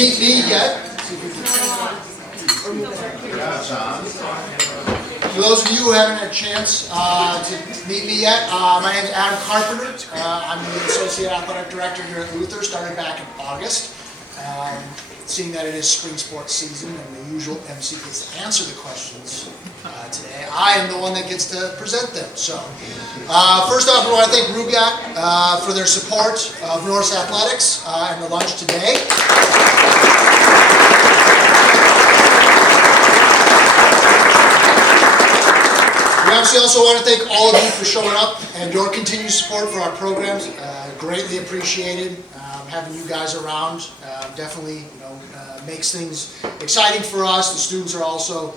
meet me yet. For those of you who haven't had a chance to meet me yet, my name is Adam Carpenter. I'm the Associate Athletic Director here at Luther, started back in August. Seeing that it is spring sports season and the usual MC gets to answer the questions today, I am the one that gets to present them. So, first off, I want to thank Rubaiyat for their support of Norris Athletics and the lunch today. We obviously also want to thank all of you for showing up and your continued support for our programs. Greatly appreciated. Having you guys around definitely makes things exciting for us. The students are also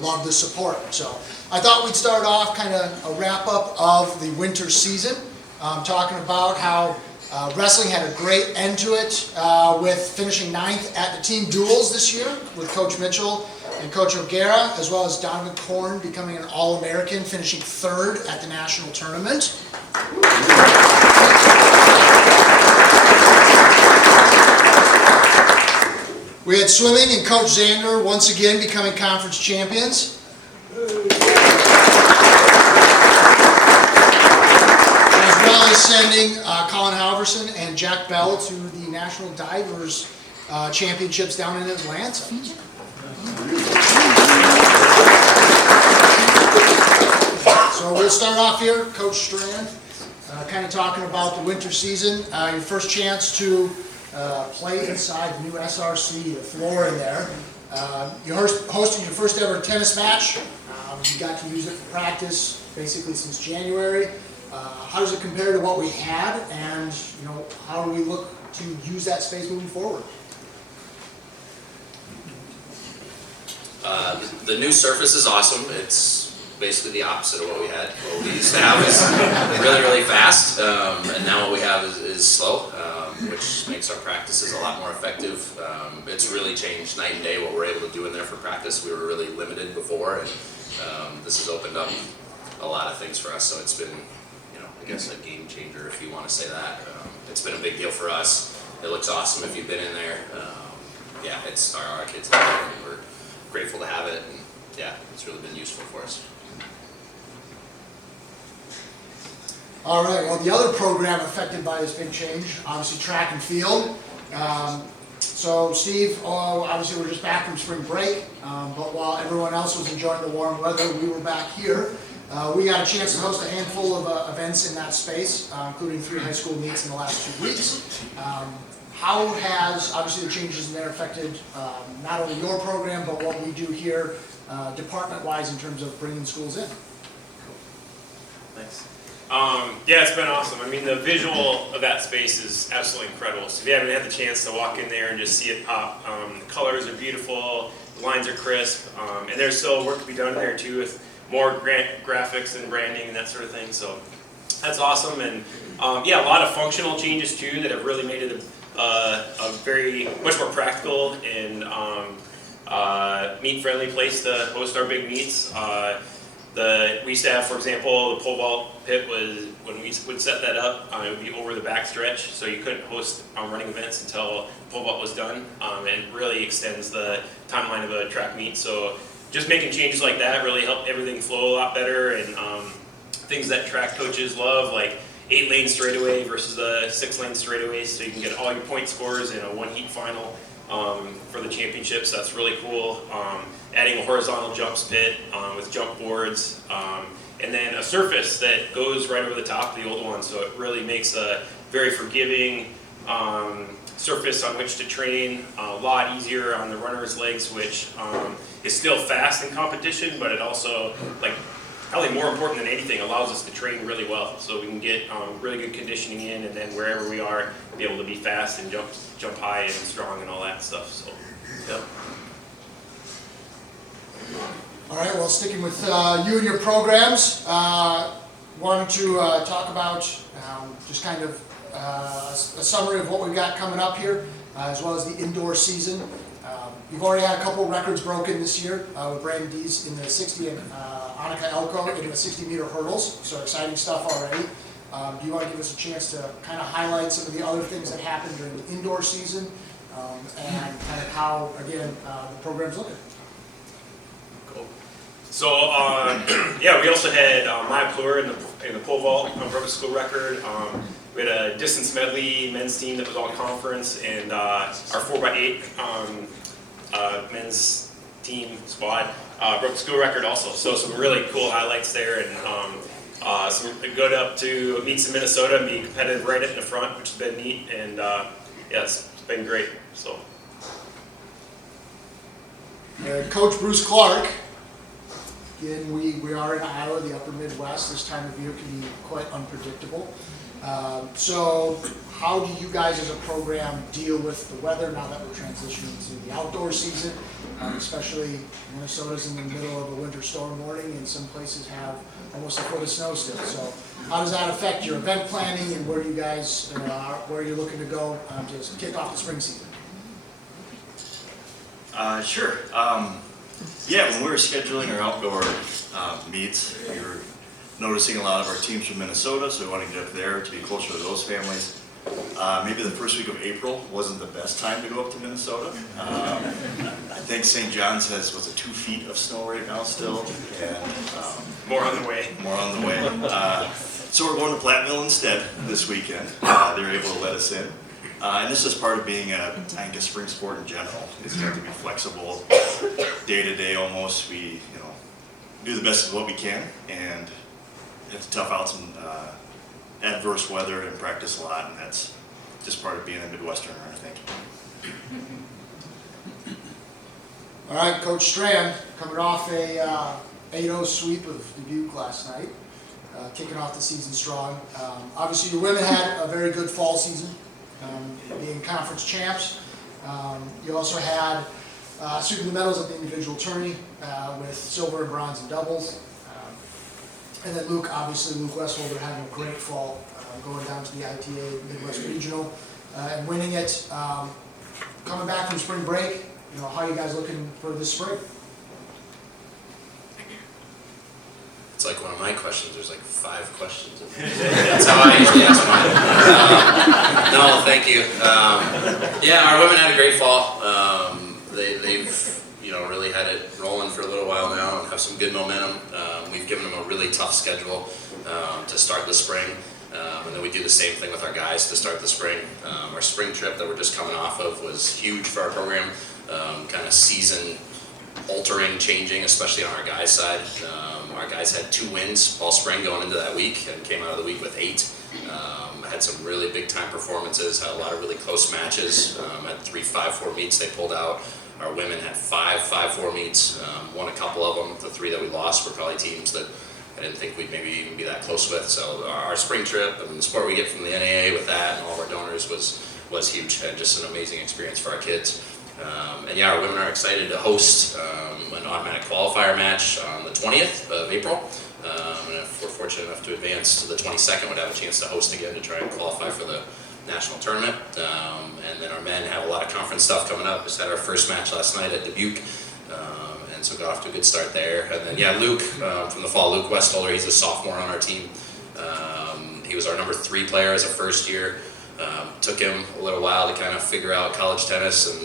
love the support. So I thought we'd start off kind of a wrap up of the winter season, talking about how wrestling had a great end to it with finishing 9th at the team duels this year with Coach Mitchell and Coach Decorah, as well as Donovan Korn becoming an All-American, finishing 3rd at the national tournament. We had swimming and Coach Zander once again becoming conference champions. As well as sending Colin Halverson and Jack Bell to the National Divers Championships down in Atlanta. So we'll start off here, Coach Strand, kind of talking about the winter season. Your first chance to play inside the new SRC, the floor in there. You're hosting your first ever tennis match. You got to use it for practice basically since January. How does it compare to what we had, and how do we look to use that space moving forward? The new surface is awesome. It's basically the opposite of what we had. What we used to have is really, really fast, and now what we have is slow, which makes our practices a lot more effective. It's really changed night and day what we're able to do in there for practice. We were really limited before, and this has opened up a lot of things for us. So it's been, I guess a game changer if you want to say that. It's been a big deal for us. It looks awesome if you've been in there. Yeah, it's our kids have it, and we're grateful to have it, and yeah, it's really been useful for us. All right, well, the other program affected by this big change, obviously track and field. So Steve, obviously we're just back from spring break, but while everyone else was enjoying the warm weather, we were back here. We got a chance to host a handful of events in that space, including 3 high school meets in the last 2 weeks. How has, obviously the changes in there affected not only your program, but what we do here department-wise in terms of bringing schools in? Thanks. Yeah, it's been awesome. I mean, the visual of that space is absolutely incredible. So if you haven't had the chance to walk in there and just see it pop, the colors are beautiful, the lines are crisp, and there's still work to be done in there too with more graphics and branding and that sort of thing. So that's awesome. And yeah, a lot of functional changes too that have really made it a very much more practical and meet-friendly place to host our big meets. We used to have, for example, the pole vault pit was, when we would set that up, it would be over the back stretch, so you couldn't host running events until pole vault was done, and really extends the timeline of a track meet. So just making changes like that really helped everything flow a lot better, and things that track coaches love, like 8-lane straightaway versus the 6-lane straightaway, so you can get all your point scores in a 1-heat final for the championships. That's really cool. Adding a horizontal jumps pit with jump boards, and then a surface that goes right over the top of the old one, so it really makes a very forgiving surface on which to train, a lot easier on the runner's legs, which is still fast in competition, but it also, probably more important than anything, allows us to train really well, so we can get really good conditioning in, and then wherever we are, be able to be fast and jump high and strong and all that stuff. So, yeah. All right, well, sticking with you and your programs, wanted to talk about just kind of a summary of what we've got coming up here, as well as the indoor season. You've already had a couple records broken this year with Brandon Dees in the 60 and Annika Elko in the 60-meter hurdles, so exciting stuff already. Do you want to give us a chance to kind of highlight some of the other things that happened during the indoor season, and kind of how, again, the program's looking. Cool. So, yeah, we also had Maya Plur in the pole vault, broke a school record. We had a distance medley men's team that was all conference, and our 4x8 men's team squad broke the school record also. So some really cool highlights there, and some good up to meets in Minnesota and be competitive right in the front, which has been neat, and yeah, it's been great. So. Coach Bruce Clark, again, we are in Iowa, the upper Midwest. This time of year can be quite unpredictable. So how do you guys as a program deal with the weather now that we're transitioning to the outdoor season? Especially Minnesota's in the middle of a winter storm warning, and some places have almost a foot of snow still. So how does that affect your event planning, and where do you guys, where are you looking to go to kick off the spring season? Sure. Yeah, when we were scheduling our outdoor meets, we were noticing a lot of our teams from Minnesota, so we wanted to get up there to be closer to those families. Maybe the first week of April wasn't the best time to go up to Minnesota. I think St. John's has, 2 feet of snow right now still, and More on the way. more on the way. So we're going to Platteville instead this weekend. They were able to let us in. And this is part of being I think a spring sport in general. It's got to be flexible, day to day almost. We do the best of what we can, and have to tough out some adverse weather and practice a lot, and that's just part of being a Midwesterner, I think. All right, Coach Strand, coming off a 8-0 sweep of Dubuque last night, kicking off the season strong. Obviously, your women had a very good fall season, being conference champs. You also had sweeping the medals at the individual tourney with silver and bronze and doubles. And then Luke Westholder having a great fall, going down to the ITA Midwest Regional and winning it. Coming back from spring break, how are you guys looking for this spring? It's like one of my questions. There's like 5 questions. That's how I usually ask mine. No, thank you. Yeah, our women had a great fall. They've really had it rolling for a little while now and have some good momentum. We've given them a really tough schedule to start the spring. And then we do the same thing with our guys to start the spring. Our spring trip that we're just coming off of was huge for our program. Kind of season altering, changing, especially on our guys' side. Our guys had 2 wins all spring going into that week and came out of the week with 8. Had some really big time performances, had a lot of really close matches. Had 3 5-4 meets they pulled out. Our women had 5 5-4 meets, won a couple of them. The 3 that we lost were probably teams that I didn't think we'd maybe even be that close with. So our spring trip and the support we get from the NAA with that and all of our donors was huge, and just an amazing experience for our kids. And yeah, our women are excited to host an automatic qualifier match on the 20th of April. And if we're fortunate enough to advance to the 22nd, we'd have a chance to host again to try and qualify for the national tournament. And then our men have a lot of conference stuff coming up. Just had our first match last night at Dubuque. And so got off to a good start there. And then yeah, Luke from the fall, Luke Westholder, he's a sophomore on our team. He was our number 3 player as a first year. Took him a little while to kind of figure out college tennis and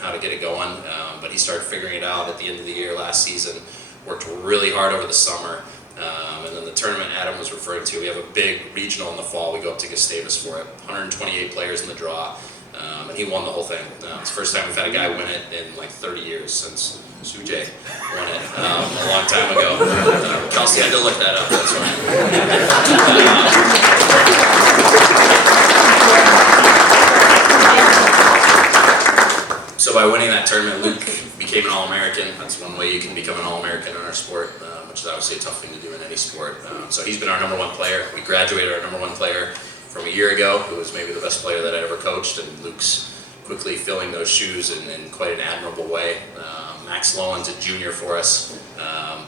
how to get it going, but he started figuring it out at the end of the year last season, worked really hard over the summer, and then the tournament Adam was referring to, we have a big regional in the fall, we go up to Gustavus for it, 128 players in the draw, and he won the whole thing. It's the first time we've had a guy win it in like 30 years since Sujay won it a long time ago. Kelsey had to look that up, that's So by winning that tournament, Luke became an All-American. That's one way you can become an All-American in our sport, which is obviously a tough thing to do in any sport. So he's been our number 1 player. We graduated our number 1 player from a year ago, who was maybe the best player that I ever coached, and Luke's quickly filling those shoes in quite an admirable way. Max Lowen's a junior for us,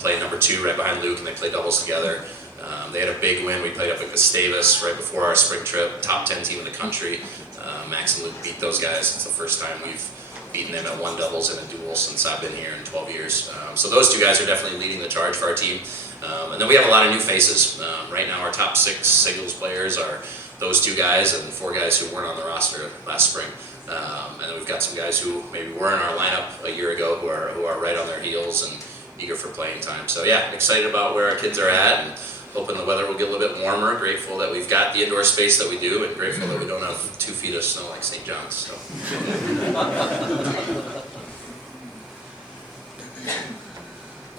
played number 2 right behind Luke, and they played doubles together. They had a big win. We played up at Gustavus right before our spring trip, top 10 team in the country. Max and Luke beat those guys. It's the first time we've beaten them at 1 doubles and a dual since I've been here in 12 years. So those 2 guys are definitely leading the charge for our team. And then we have a lot of new faces. Right now our top 6 singles players are those 2 guys and 4 guys who weren't on the roster last spring. And then we've got some guys who maybe were in our lineup a year ago who are right on their heels and eager for playing time. So yeah, excited about where our kids are at and hoping the weather will get a little bit warmer. Grateful that we've got the indoor space that we do, and grateful that we don't have 2 feet of snow like St. John's. So.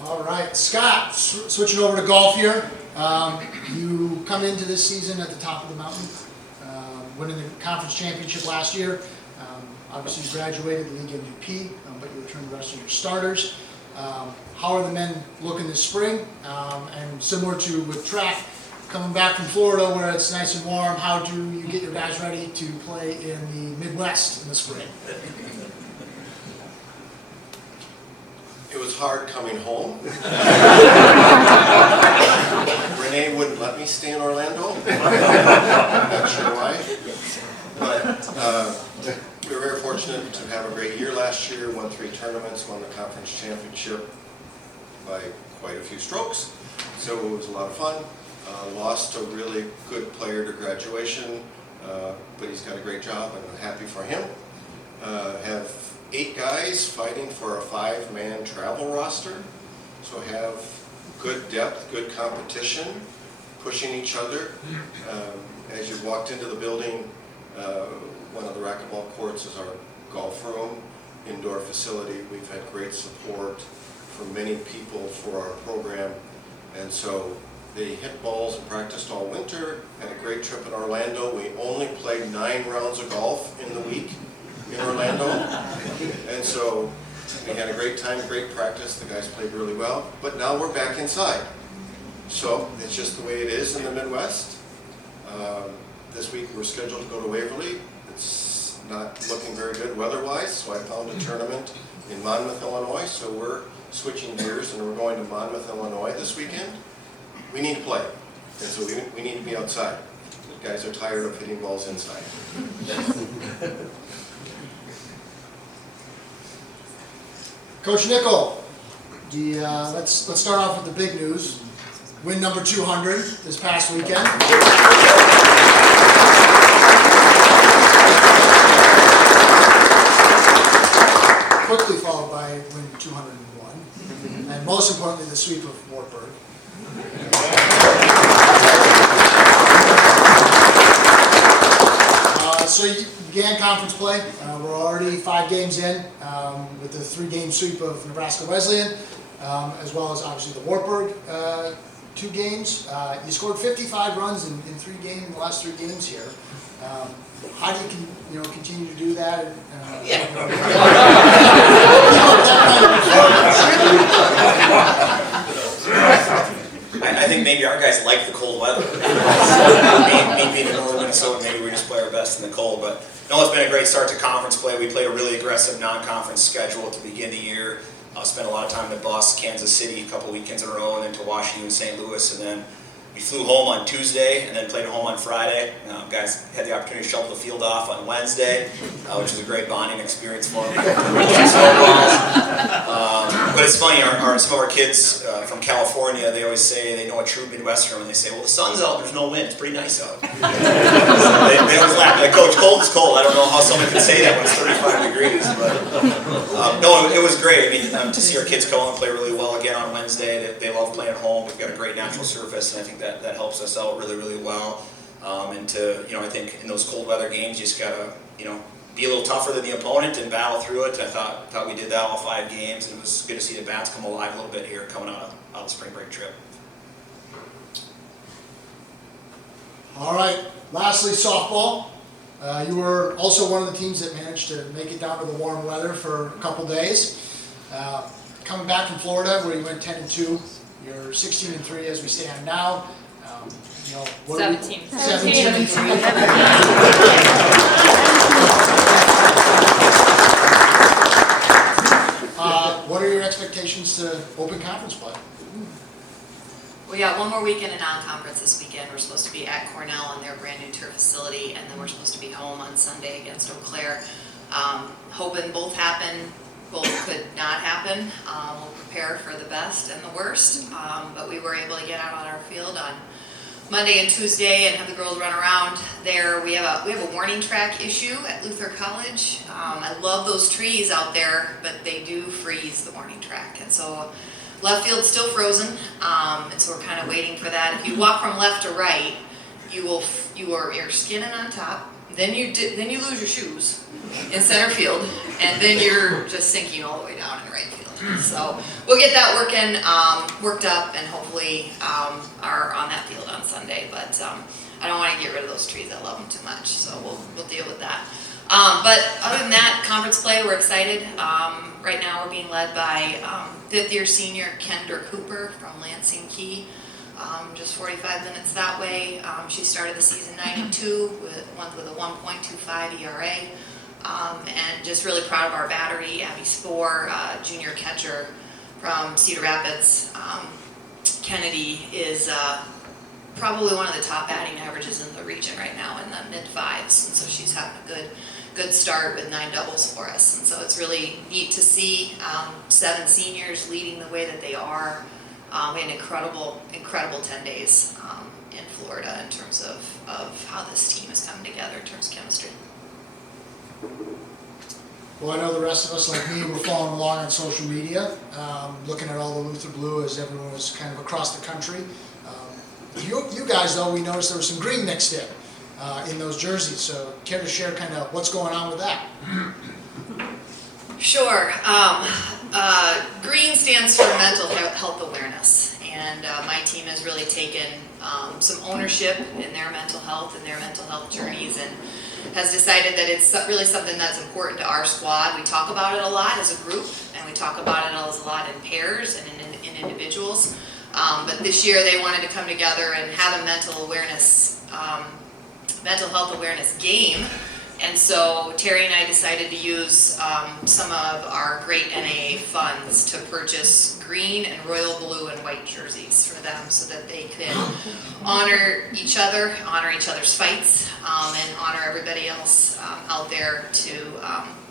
All right, Scott, switching over to golf here. You come into this season at the top of the mountain, winning the conference championship last year. Obviously, you graduated the league MVP, but you returned the rest of your starters. How are the men looking this spring? And similar to with track, coming back from Florida where it's nice and warm, how do you get your guys ready to play in the Midwest in the spring? It was hard coming home. Renee wouldn't let me stay in Orlando. Not sure why. But we were very fortunate to have a great year last year, won 3 tournaments, won the conference championship by quite a few strokes. So it was a lot of fun. Lost a really good player to graduation, but he's got a great job and I'm happy for him. Have 8 guys fighting for a 5-man travel roster. So have good depth, good competition, pushing each other. As you walked into the building, one of the racquetball courts is our golf room, indoor facility. We've had great support from many people for our program. And so they hit balls and practiced all winter, had a great trip in Orlando. We only played 9 rounds of golf in the week in Orlando. And so we had a great time, great practice. The guys played really well. But now we're back inside. So it's just the way it is in the Midwest. This week we're scheduled to go to Waverly. It's not looking very good weather-wise, so I found a tournament in Monmouth, Illinois. So we're switching gears and we're going to Monmouth, Illinois this weekend. We need to play, and so we need to be outside. The guys are tired of hitting balls inside. Coach Nickel, let's start off with the big news. Win number 200 this past weekend. Quickly followed by win 201, and most importantly, the sweep of Wartburg. So you began conference play. We're already 5 games in with the 3-game sweep of Nebraska Wesleyan, as well as obviously the Wartburg 2 games. You scored 55 runs in the last 3 games here. How do you continue to do that? I think maybe our guys like the cold weather. me being in northern Minnesota, maybe we just play our best in the cold. But no, it's been a great start to conference play. We played a really aggressive non-conference schedule at the beginning of the year. Spent a lot of time in the bus, Kansas City, a couple weekends in a row, and then to Washington and St. Louis, and then we flew home on Tuesday and then played home on Friday. Guys had the opportunity to shovel the field off on Wednesday, which was a great bonding experience for me. But it's funny, some of our kids from California, they always say they know a true Midwestern when they say, well, the sun's out, there's no wind, it's pretty nice out. So they always laugh, like, Coach, cold is cold. I don't know how someone can say that when it's 35 degrees. But no, it was great. I mean, to see our kids go and play really well again on Wednesday. They love playing at home. We've got a great natural surface, and I think that helps us out really, really well. And I think in those cold weather games, you just gotta, be a little tougher than the opponent and battle through it. I thought we did that all 5 games, and it was good to see the bats come alive a little bit here coming out of the spring break trip. All right. Lastly, softball. You were also one of the teams that managed to make it down to the warm weather for a couple days. Coming back from Florida, where you went 10-2, you're 16-3 as we stand now. 17. 17-3. What are your expectations to open conference play? We got one more weekend in non-conference this weekend. We're supposed to be at Cornell on their brand new turf facility, and then we're supposed to be home on Sunday against Eau Claire. Hoping both happen. Both could not happen. We'll prepare for the best and the worst, but we were able to get out on our field on Monday and Tuesday and have the girls run around there. We have a warning track issue at Luther College. I love those trees out there, but they do freeze the warning track, and so left field's still frozen, and so we're kind of waiting for that. If you walk from left to right, you're skinning on top. Then you lose your shoes in center field, and then you're just sinking all the way down in right field. So we'll get that worked up, and hopefully are on that field on Sunday. But I don't want to get rid of those trees. I love them too much, so we'll deal with that. But other than that, conference play, we're excited. Right now we're being led by 5th year senior Kendra Cooper from Lansing Key. Just 45 minutes that way. She started the season 92 with a 1.25 ERA. And just really proud of our battery. Abby Spoor, junior catcher from Cedar Rapids. Kennedy is probably one of the top batting averages in the region right now, in the mid-5s, and so she's having a good start with 9 doubles for us. And so it's really neat to see 7 seniors leading the way that they are. We had an incredible 10 days in Florida in terms of how this team has come together in terms of chemistry. Well, I know the rest of us, like me, were following along on social media, looking at all the Luther Blue as everyone was kind of across the country. You guys, though, we noticed there was some green mixed in those jerseys. So, care to share kind of what's going on with that? Sure. Green stands for mental health awareness, and my team has really taken some ownership in their mental health and their mental health journeys, and has decided that it's really something that's important to our squad. We talk about it a lot as a group, and we talk about it a lot in pairs and in individuals. But this year they wanted to come together and have a mental health awareness game. And so Terry and I decided to use some of our great NAA funds to purchase green and royal blue and white jerseys for them, so that they could honor each other, honor each other's fights, and honor everybody else out there to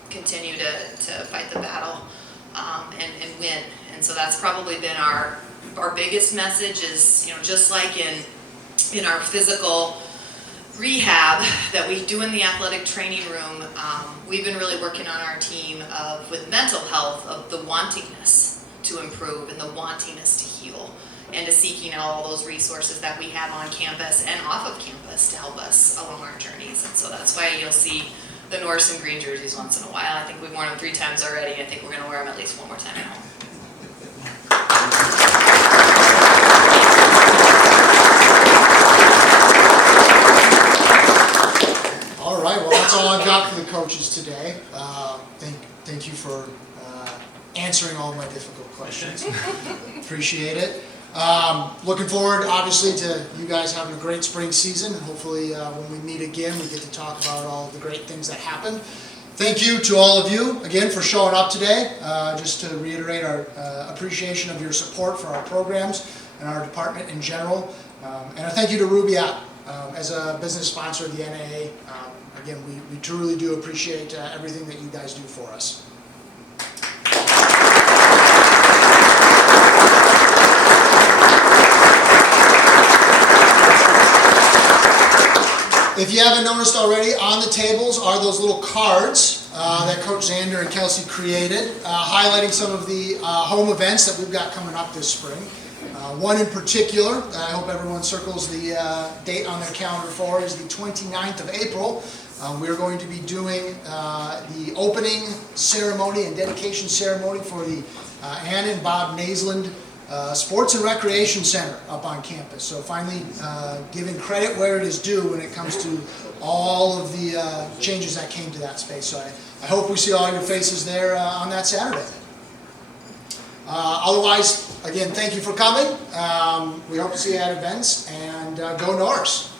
continue to fight the battle and win. And so that's probably been our biggest message is, just like in our physical rehab that we do in the athletic training room, we've been really working on our team with mental health, of the wantingness to improve and the wantingness to heal, and to seeking out all those resources that we have on campus and off of campus to help us along our journeys. And so that's why you'll see the Norse and green jerseys once in a while. I think we've worn them 3 times already. I think we're going to wear them at least 1 more time at home. All right, well, that's all I've got for the coaches today. Thank you for answering all of my difficult questions. Appreciate it. Looking forward, obviously, to you guys having a great spring season. Hopefully, when we meet again, we get to talk about all the great things that happened. Thank you to all of you, again, for showing up today. Just to reiterate our appreciation of your support for our programs and our department in general. And a thank you to Rubaiyat as a business sponsor of the NAA. Again, we truly do appreciate everything that you guys do for us. If you haven't noticed already, on the tables are those little cards that Coach Zander and Kelsey created, highlighting some of the home events that we've got coming up this spring. One in particular, I hope everyone circles the date on their calendar for, is the 29th of April. We're going to be doing the opening ceremony and dedication ceremony for the Ann and Bob Naisland Sports and Recreation Center up on campus. So finally giving credit where it is due when it comes to all of the changes that came to that space. So I hope we see all your faces there on that Saturday. Otherwise, again, thank you for coming. We hope to see you at events, and go Norse.